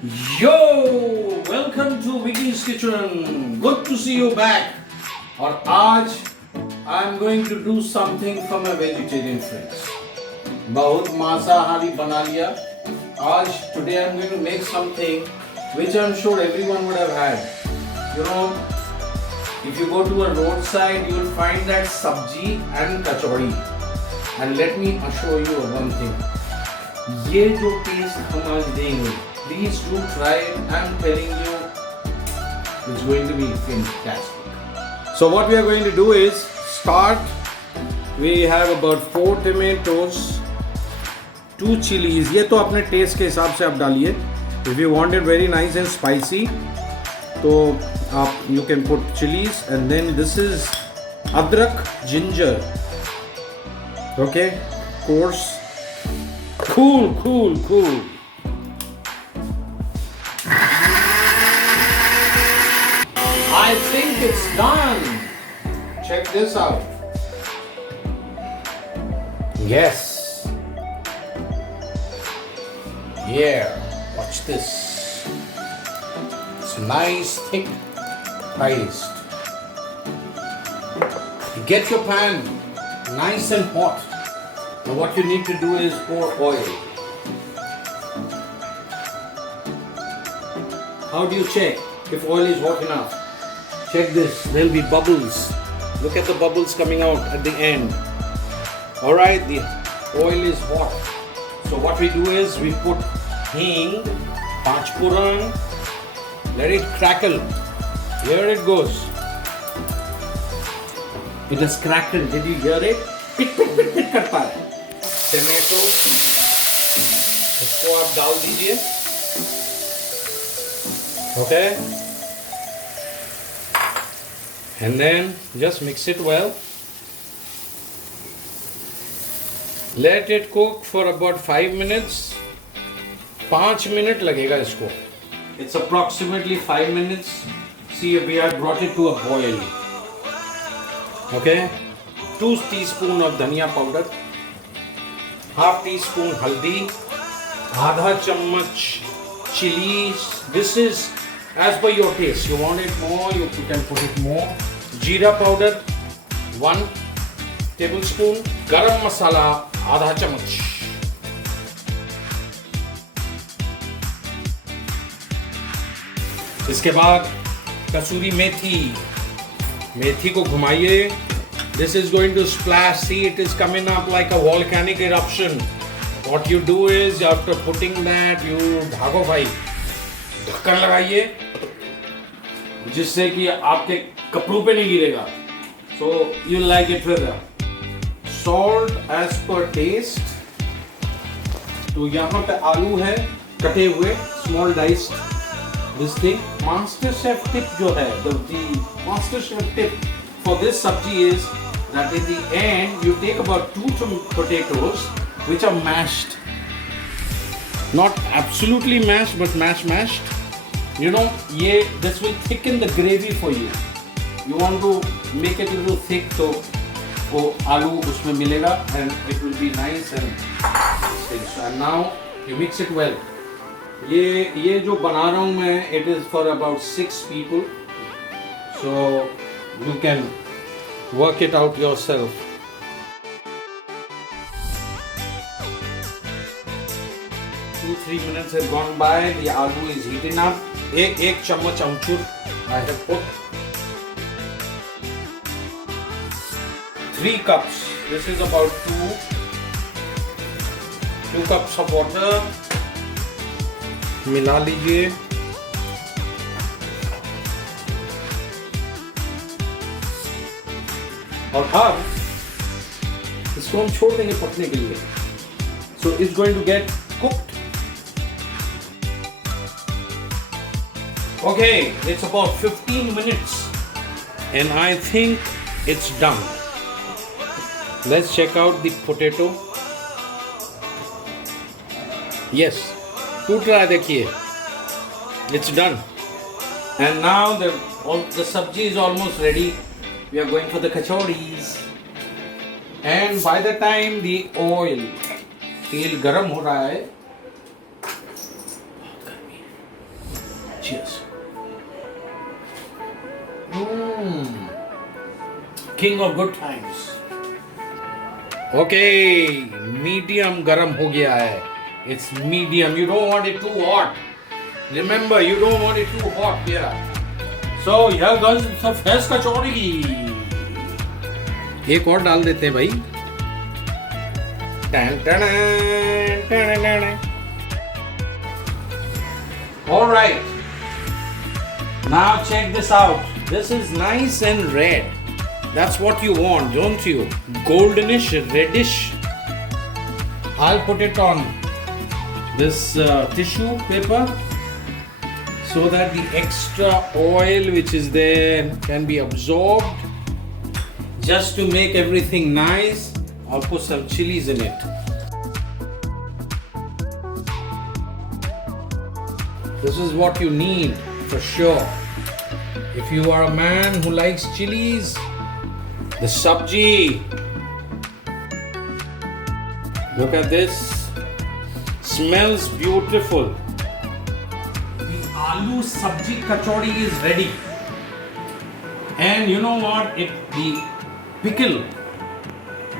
Yo, welcome to Vicky's Kitchen. Good to see you back. और आज I'm going to do something for my vegetarian friends. बहुत मांसाहारी बना लिया. आज today I'm going to make something which I'm sure everyone would have had. You know, if you go to a roadside, you will find that sabji and kachori. And let me assure you one thing. ये जो taste हम आज देंगे, please do try it. I'm telling you, it's going to be fantastic. So what we are going to do is start. We have about 4 tomatoes, 2 chilies. ये तो अपने taste के हिसाब से आप डालिए. If you want it very nice and spicy, तो आप you can put chilies, and then this is adrak, ginger. Okay, coarse. Cool. I think it's done. Check this out. Yes. Yeah. Watch this. It's nice, thick paste. Get your pan nice and hot. Now what you need to do is pour oil. How do you check if oil is hot enough? Check this, there'll be bubbles. Look at the bubbles coming out at the end. Alright, the oil is hot. So what we do is we put hing, panchpuran, let it crackle. Here it goes. It has crackled. Did you hear it? Pit करता है. टमाटो इसको आप डाल दीजिए. Okay, and then just mix it well. Let it cook for about 5 minutes. 5 मिनट लगेगा इसको. It's approximately 5 minutes. See, we have brought it to a boil. Okay, 2 teaspoon of धनिया powder, half teaspoon haldi, आधा चम्मच chilies. This is as per your taste. You want it more, you can put it more. Jeera powder 1 tablespoon. Garam masala आधा चम्मच. इसके बाद कसूरी मेथी को घुमाइए. This is going to splash. See, it is coming up like a volcanic eruption. What you do is, after putting that, you ढाको भाई, ढक्कन लगाइए जिससे कि आपके कपड़ों पे नहीं गिरेगा. So you like it with salt as per taste. तो यहाँ पे आलू है कटे हुए, small diced. This thing, master chef tip जो है, the master chef tip for this sabji is that in the end you take about 2 potatoes which are mashed, not absolutely mashed but mashed. You know, this will thicken the gravy for you. You want to make it a little thick, so वो आलू उसमें मिलेगा and it will be nice and things. And now you mix it well. ये जो बना रहा हूँ मैं, it is for about 6 people, so you can work it out yourself. 2-3 minutes have gone by. The aloo is heating up. एक चम्मच अमचूर I have put. 3 cups. This is about 2 cups of water. मिला लीजिए. और अब इसको हम छोड़ देंगे पकने के लिए. So it's going to get cooked. Okay, it's about 15 minutes and I think it's done. Let's check out the potato. Yes, टूट रहा है, देखिए. It's done. And now the sabji is almost ready. We are going for the kachoris. And by the time the तेल गरम हो रहा है, Cheers. King of good times. Okay, medium garam ho gaya hai. It's medium. You don't want it too hot. Remember, you don't want it too hot here. So here goes some fresh kachori. एक और डाल देते हैं भाई. All right. Now check this out. This is nice and red. That's what you want, don't you? Goldenish, reddish. I'll put it on this tissue paper so that the extra oil which is there can be absorbed. Just to make everything nice, I'll put some chilies in it. This is what you need for sure. If you are a man who likes chilies, the sabji. Look at this. Smells beautiful. The aloo sabji kachori is ready. And you know what? The pickle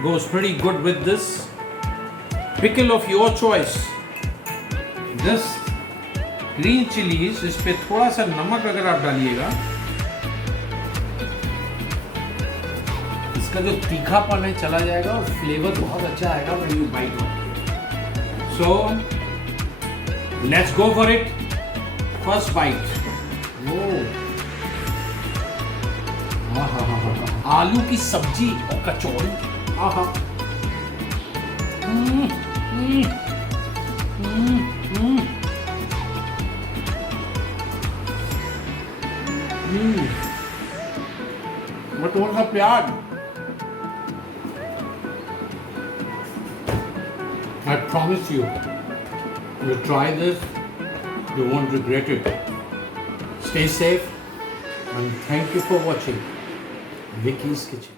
goes pretty good with this. Pickle of your choice. This green chilies, इस पे थोड़ा सा नमक अगर आप डालिएगा, इसका जो तीखापन है चला जाएगा और फ्लेवर बहुत अच्छा आएगा when you bite it. So let's go for it. First bite. आलू की सब्जी और कचौड़ी. But थोड़ा सा प्याज. I promise you, you try this, you won't regret it. Stay safe and thank you for watching Vicky's Kitchen.